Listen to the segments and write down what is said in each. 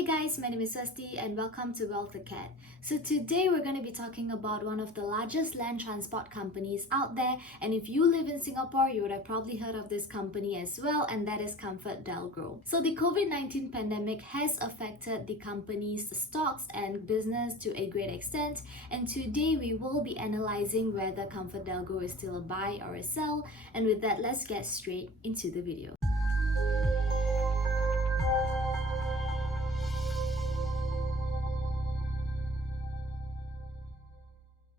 Hey guys, my name is Swasti and welcome to Wealth the Cat. So today we're going to be talking about one of the largest land transport companies out there, and if you live in Singapore, you would have probably heard of this company as well, and that is ComfortDelGro. So the COVID-19 pandemic has affected the company's stocks and business to a great extent, and today we will be analyzing whether ComfortDelGro is still a buy or a sell, and with that, let's get straight into the video.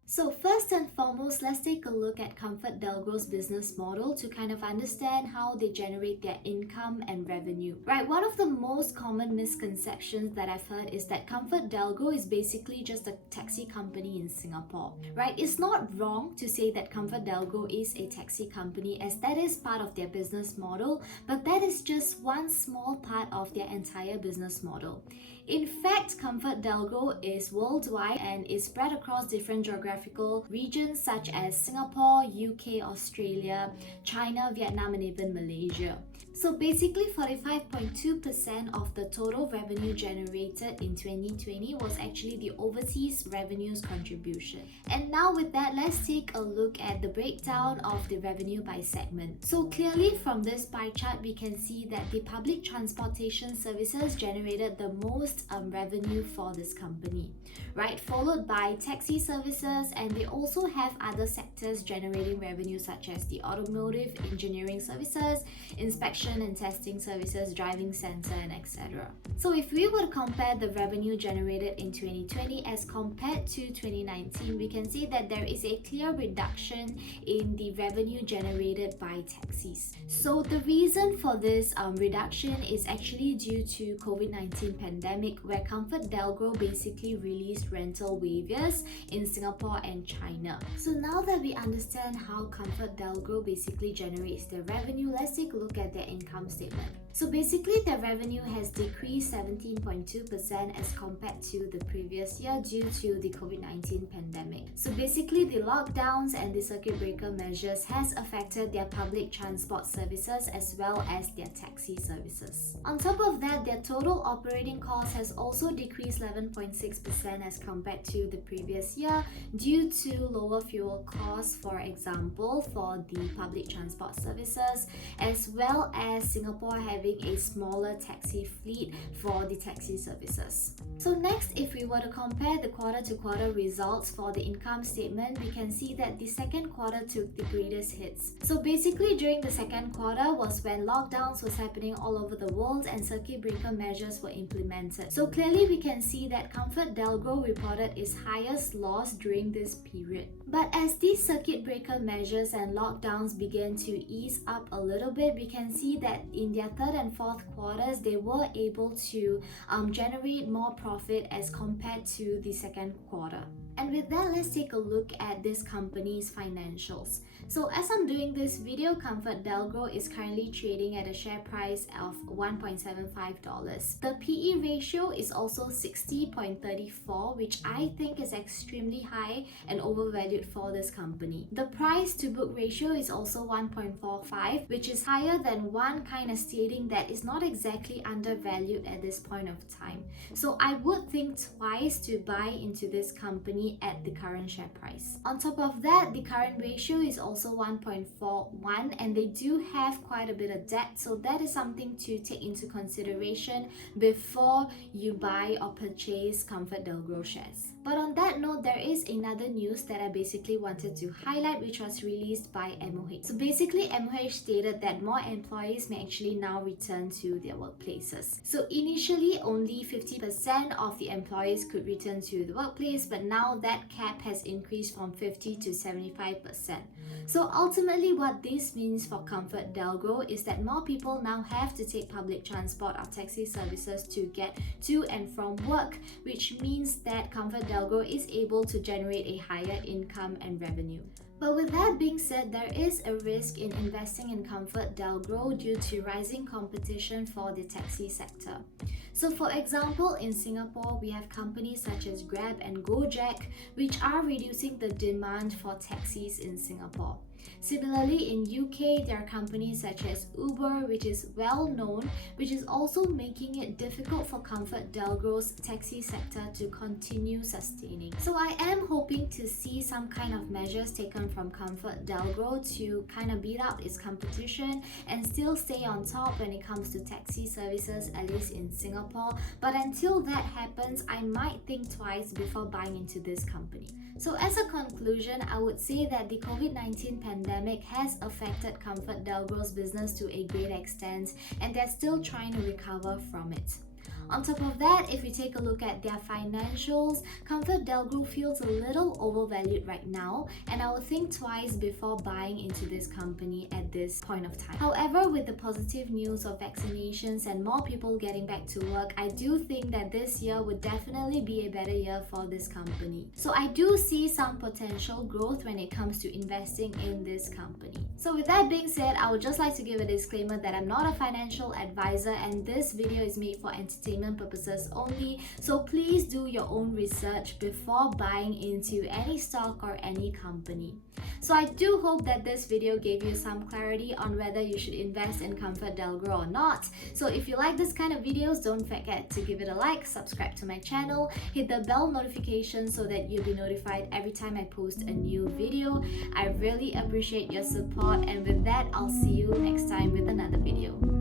So first and foremost, let's take a look at ComfortDelGro's business model to kind of understand how they generate their income and revenue. Right, one of the most common misconceptions that I've heard is that ComfortDelGro is basically just a taxi company in Singapore. Right, it's not wrong to say that ComfortDelGro is a taxi company, as that is part of their business model, but that is just one small part of their entire business model. In fact, ComfortDelGro is worldwide and is spread across different geographical regions such as Singapore, UK, Australia, China, Vietnam, and even Malaysia. So basically, 45.2% of the total revenue generated in 2020 was actually the overseas revenues contribution. And now with that, let's take a look at the breakdown of the revenue by segment. So clearly from this pie chart, we can see that the public transportation services generated the most revenue for this company, right? Followed by taxi services, and they also have other sectors generating revenue such as the automotive engineering services, inspection and testing services, driving center, and etc. So if we were to compare the revenue generated in 2020 as compared to 2019, we can see that there is a clear reduction in the revenue generated by taxis. So the reason for this reduction is actually due to COVID-19 pandemic, where ComfortDelGro basically released rental waivers in Singapore and China. So now that we understand how ComfortDelGro basically generates their revenue, let's take a look at their income statement. So basically, their revenue has decreased 17.2% as compared to the previous year due to the COVID-19 pandemic. So basically, the lockdowns and the circuit breaker measures has affected their public transport services as well as their taxi services. On top of that, their total operating cost has also decreased 11.6% as compared to the previous year due to lower fuel costs, for example, for the public transport services, as well as Singapore having a smaller taxi fleet for the taxi services. So next, if we were to compare the quarter-to-quarter results for the income statement, we can see that the second quarter took the greatest hits. So basically, during the second quarter was when lockdowns was happening all over the world and circuit breaker measures were implemented. So clearly, we can see that ComfortDelGro reported its highest loss during this period. But as these circuit breaker measures and lockdowns began to ease up a little bit, we can see that in their third and fourth quarters, they were able to generate more profit as compared to the second quarter. And with that, let's take a look at this company's financials. So as I'm doing this video, ComfortDelGro is currently trading at a share price of $1.75. The PE ratio is also 60.34, which I think is extremely high and overvalued for this company. The price to book ratio is also 1.45, which is higher than one, kind of stating that it's not exactly undervalued at this point of time. So I would think twice to buy into this company at the current share price. On top of that, the current ratio is also 1.41, and they do have quite a bit of debt, so that is something to take into consideration before you buy or purchase ComfortDelGro shares. But on that note, there is another news that I basically wanted to highlight, which was released by MOH. So basically, MOH stated that more employees may actually now return to their workplaces. So initially, only 50% of the employees could return to the workplace, but now that cap has increased from 50 to 75%. So ultimately, what this means for ComfortDelGro is that more people now have to take public transport or taxi services to get to and from work, which means that ComfortDelGro is able to generate a higher income and revenue. But with that being said, there is a risk in investing in ComfortDelGro due to rising competition for the taxi sector. So for example, in Singapore, we have companies such as Grab and Gojek, which are reducing the demand for taxis in Singapore. Similarly, in UK, there are companies such as Uber, which is well known, which is also making it difficult for ComfortDelGro's taxi sector to continue sustaining. So I am hoping to see some kind of measures taken from ComfortDelGro to kind of beat out its competition and still stay on top when it comes to taxi services, at least in Singapore. But until that happens, I might think twice before buying into this company. So as a conclusion, I would say that the COVID-19 pandemic has affected ComfortDelGro's business to a great extent, and they're still trying to recover from it. On top of that, if we take a look at their financials, ComfortDelGro feels a little overvalued right now, and I will think twice before buying into this company at this point of time. However, with the positive news of vaccinations and more people getting back to work, I do think that this year would definitely be a better year for this company. So I do see some potential growth when it comes to investing in this company. So with that being said, I would just like to give a disclaimer that I'm not a financial advisor and this video is made for entertainment purposes only, so please do your own research before buying into any stock or any company. So I do hope that this video gave you some clarity on whether you should invest in ComfortDelGro or not. So if you like this kind of videos, don't forget to give it a like, subscribe to my channel, hit the bell notification so that you'll be notified every time I post a new video. I really appreciate your support, and with that, I'll see you next time with another video.